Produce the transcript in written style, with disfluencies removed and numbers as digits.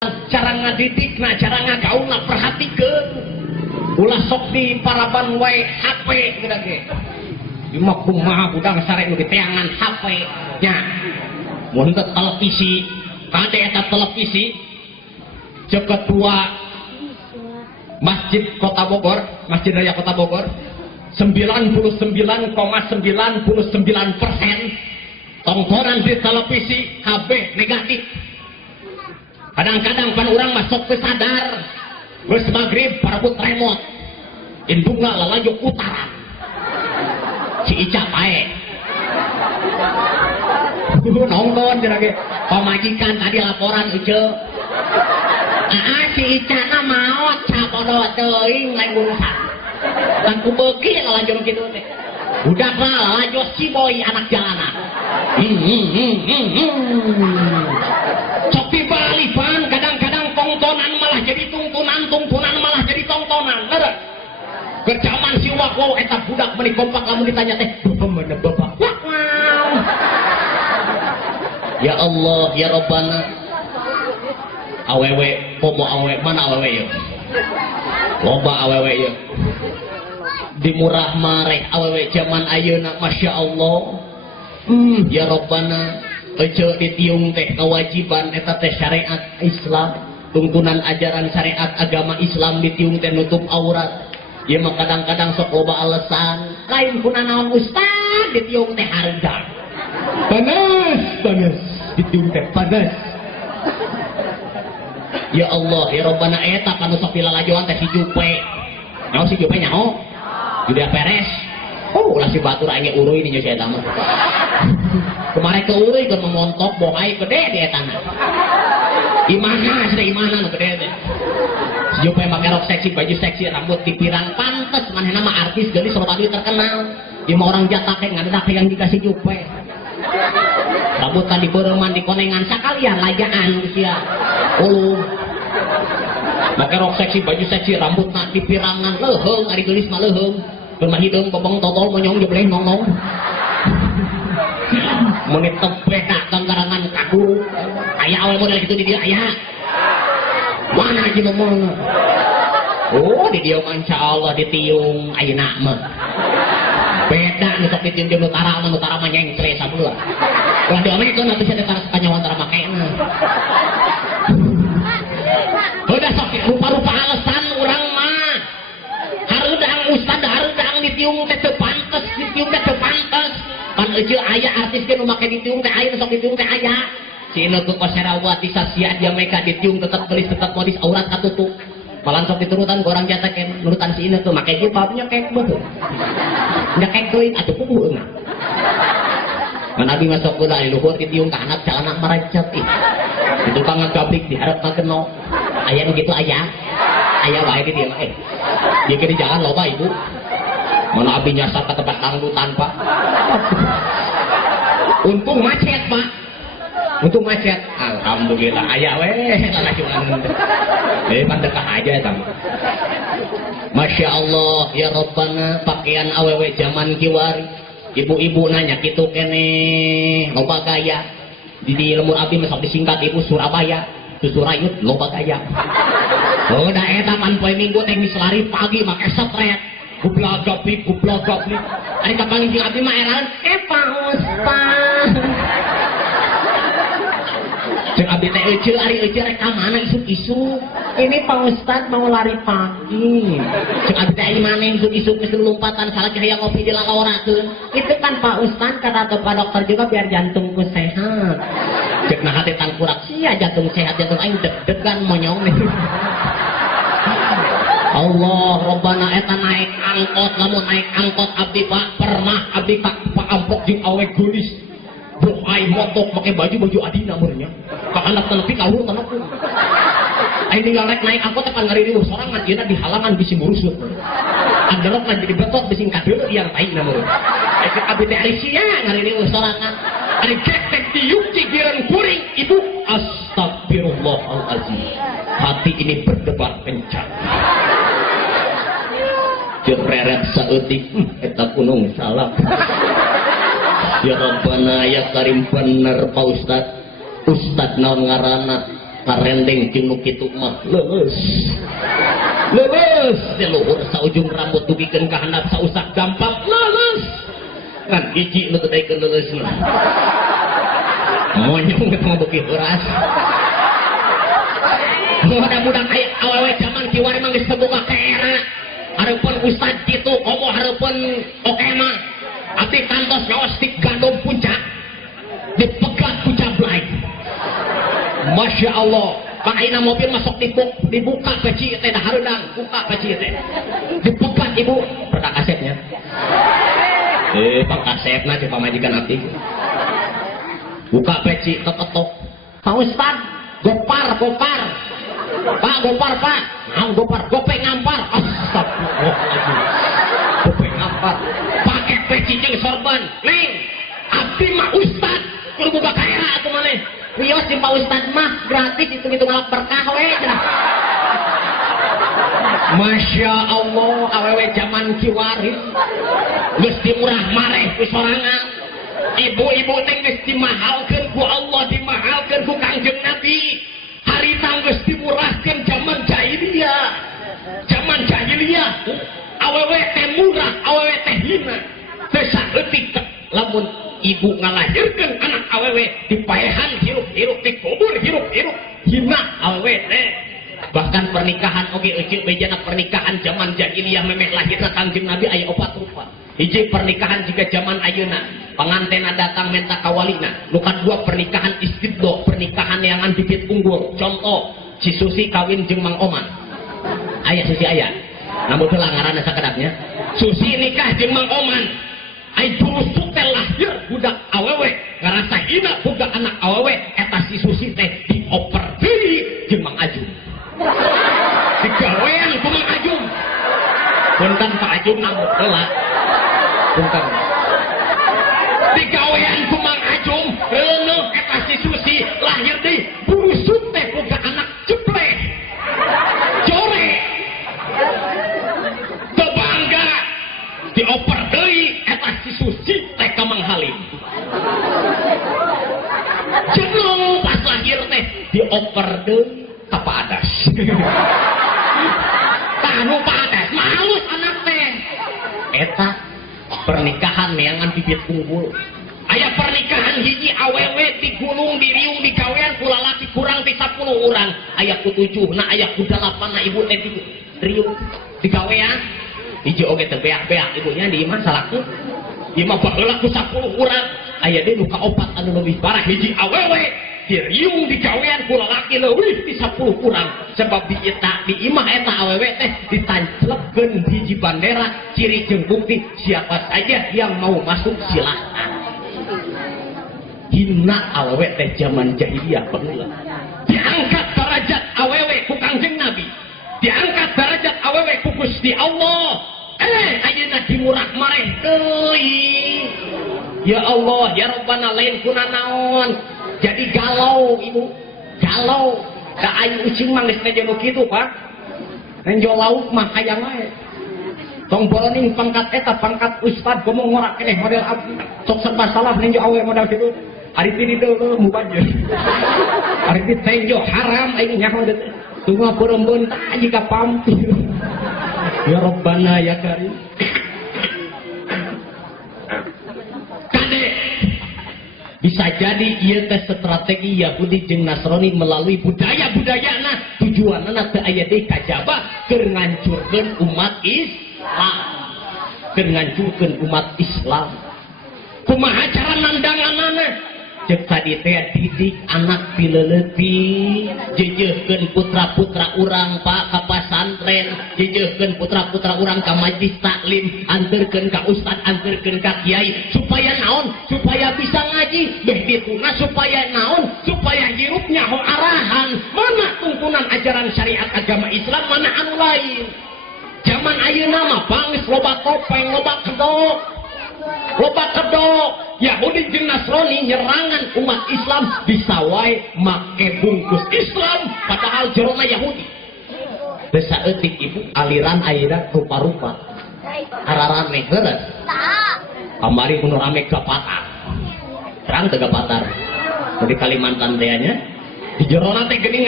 cara ngadidik na cara ngagaul na perhatikeun ulah sok di paraban wae HP gitu ge cuma kumaha budak sare nu diteangan HP nya mun teu televisi kade eta televisi cek ketua Masjid Kota Bogor, Masjid Raya Kota Bogor 99,99% tontonan di televisi KB negatif. Kadang-kadang pan orang masuk ke sadar geus magrib parabut remote indungna lalajuk utara si Ica pae nonton jenage pamajikan tadi laporan Ica si Ica na maot capodo teuing lain urusan kan kubeuki lalanjur kitu teh budak lah lajo si boy anak jalanan sok dibalipan kadang-kadang tontonan malah jadi tuntunan malah jadi tontonan bener ke zaman si wako eta budak meuni kompak lamun ditanya teh bener bapak ya Allah ya Rabbana awewe pomo awewe mana awewe ya loba awewe ya di murah mareh awewe zaman ayeuna Masya Allah ya Rabbana ece ditiung teh kewajiban eta teh syariat Islam tuntunan ajaran syariat agama Islam ditiung teh nutup aurat ya mah kadang-kadang sok loba alasan lain kuna naon ustad ditiung teh harga panas ditiung teh panas ya Allah ya Rabbana eta kanu sok pilalajoan teh si Jupe nyaho si Jupe nyaho Julia Perez ulah si batur aing uruy ini nya saya mah kemarin ke uruy keur memontok bohai gede di eta na imana sudah imana nu gede teh si Jupe make rok seksi baju seksi rambut dipirang pantes manehna mah artis geulis loba duit terkenal ieu mah orang jatah teh ngadedak yang dikasih Jupe rambut kan dibeureman dikonengan sakalian lajaan sia make rok seksi baju seksi rambutna dipirangan leuheung ari geulis mah leuheung rumah hidung bobong totol monyong jebleh nongong menit tepek datang karangan kaku aya awal model gitu di dia aya mana aja ngomong di dia Masya Allah ditiung ayeuna mah beda nu sok ditiung jeung utara mah nyengcle sabula ulah diomekeun atuh sia teh kanyawan tara makena udah sok rupa-rupa alasan urang mah harudang ustad harudang ditiung teh teu pantes ditiung teh teu pantes pan euceul aya artis ge nu make ditiung teh aya sok ditiung teh aya si Inneke Koesherawati sasia dia mereka ditiung tetep gelis tetep modis aurat katutup malan sok diturutan ke orang jatah ke nurutan si Inneke make jilbabnya kek betul nyakek teuing atuh kudu eunah mun abi masuk heula di luhur ditiung ka anak calana merecet ih itu kang ngagabrik diharap mah keno aya nu kitu aya wae di dia mah dia ke di jalan loba ibu mana abi nyasar ke tempat dangdutan pak untung macet pak untung macet alhamdulillah aya weh lalajuan pandekah aja eta Masya Allah ya Rabbana pakaian awewe zaman kiwari ibu-ibu nanya gitu kene loba gaya di lemur abi masuk disingkat ibu Surabaya Surayut loba gaya udah eta pan poe minggu teh lari pagi make setret gublak gablik ari kapanggih jeung abdi mah eran Pak Ustaz jeung abdi teh euceul ari euceul rek ka mana isuk-isuk ini Pak Ustaz mau lari pagi jeung abdi teh aya maneh isuk-isuk geus lompatan salah hayang ngopi di lalaorakeun itu kan Pak Ustaz kata dokter juga biar jantungku sehat cek nah hati tangkurak sia jantung sehat jantung aing deg-degan monyong nih Allah Rabbana eta naik angkot lamun naik angkot abdi pak pernah abdi pak ampok jeung awe geulis boai motok make baju adina meureunnya ka anak tenepi kawur tenepi aing tinggal naik angkot teh kan ngariweuh sorangan ieu di halangan bisi murusut anderok lagi dibetot bisi kadeuleu yang taina meureun aya abdi teh ari sia ngariweuh sorangan ari ketek diuk cigiran kuring ibu astagfirullahalazim hati ini berdebar kencang jepreret saeutik eta kunung salah ya Rabbana ya Karim bener Pak Ustad naon ngaranna karendeng jeung nu kitu mah leuleus di luhur saujung rambut dugikeun ka handap sausak gampang leuleus kan hiji nu teu daikeun leuleusna monyong geus beuki heuras mudah-mudahan aya awewe zaman kiwari mah geus boga kaera hareupeun ustad kitu komo hareupeun oke mah abdi kantos ngaos di gandum puncak dipegat ku jablay Masya Allah pakaina mobil masuk dibuka peci teh dah hareudang buka peci teh dipegat ibu pernah kasetnya pak kasetna di pamajikan abdi buka peci ketok Pak Ustad gopar Pak gopar Pak nah gopar gope ngampar astagfirullahaladzim gope ngampar pakai peci jeung sorban neng abdi mah Ustad kudu buka kaera atuh maneh wios di Pak Ustad mah gratis itu ngalap berkah we Masya Allah awewe zaman kiwari geus dimurah mareh ku sorangan ibu-ibu teh geus dimahalkeun ku Allah dimahalkeun ku Kangjeng Nabi harita geus dimurahkeun zaman jahiliyah awewe teh murah awewe teh hina teu saeutik lamun ibu ngalahirkeun anak awewe dipaehan hirup-hirup dikubur hirup-hirup hina awewe teh bahkan pernikahan oge euceuk bejana pernikahan zaman jahiliyah memeh lahirna Kangjeng Nabi aya 4 rupa hiji pernikahan jika zaman ayeuna pangantena datang minta kawalina nu kadua pernikahan istibdo pernikahan neangan bibit unggul contoh si Susi kawin jeung Mang Oman aya Susi aya namun teu ngaranna sakedapnya Susi nikah jeung Mang Oman ai julusuk teh lahir budak awewe ngarasa hina budak anak awewe eta si Susi teh dioper deui jeung Mang Ajum digawean ku Mang Ajum punten Pak Ajum namun heula punten digawean ku Mang Ajum reuneuh eta si Susi lahir deui busuk teh budak anak jebleh jore teu bangga dioper deui eta si Susi teh ka Mang Halim jeneng pas lahir teh dioper deui ka Pak Adas tanu Pak Adas malus anak teh eta pernikahan neangan bibit unggul aya pernikahan hiji awewe di gunung di riung di gawean ku lalaki kurang ti 10 urang aya ku 7 na aya ku 8 na ibu teh di riung di gawean hiji oge teh beak-beak ibunya di imah salaku ieu mah baheula ku 10 urang aya deui nu kaopat anu leuwih parah hiji awewe di riung di gawean ku lalaki leuwih ti 10 urang sebab di imah eta awewe teh ditanclepkeun hiji bandera ciri jeung bukti siapa saja yang mau masuk silahkan hina awewe teh zaman jahiliyah pernah diangkat derajat awewe ku Kangjeng Nabi diangkat derajat awewe ku Gusti Allah ayeuna dimurah mareh deui ya Allah ya Rabbana lain kuna naon jadi galau ibu galau da ayu ucing mah geus ngajeno kitu Pak nenjo lauk mah hayang wae tong boloning pangkat eta pangkat ustad ngomong ngorak keneh model abdi sok serba salah nenjo awe modal kitu ari ti deuleuh mubajir ari ti tenjo haram aing nyaho deut tunggu perembeun tah jika pampi ya Rabbana ya Karim kade bisa jadi ieu teh strategi Yahudi jeung Nasrani melalui budaya-budayana tujuanna teh aya deui kajaba keur ngancurkeun umat Islam keur ngancurkeun umat Islam kumaha cara nandanganana cek tadi teh didik anak pileleutik jejeuhkeun putra-putra urang Pak ka pasantren jejeuhkeun putra-putra urang ka majlis taklim anterkeun ka ustad anterkeun ka kiai supaya naon supaya bisa ngaji beh dituna supaya naon supaya hirupnya ho arahan mana tuntunan ajaran syariat agama Islam mana anu lain zaman ayeuna mah pangis loba topeng loba kedok Yahudi jeung Nasrani nyerangan umat Islam bisa wae make bungkus Islam padahal jerona Yahudi teu saeutik ibu aliran ayeuna rupa-rupa ararame heureus kamari mun rame gapatar terang teu gapatar di Kalimantan teh nya di jero teh geuning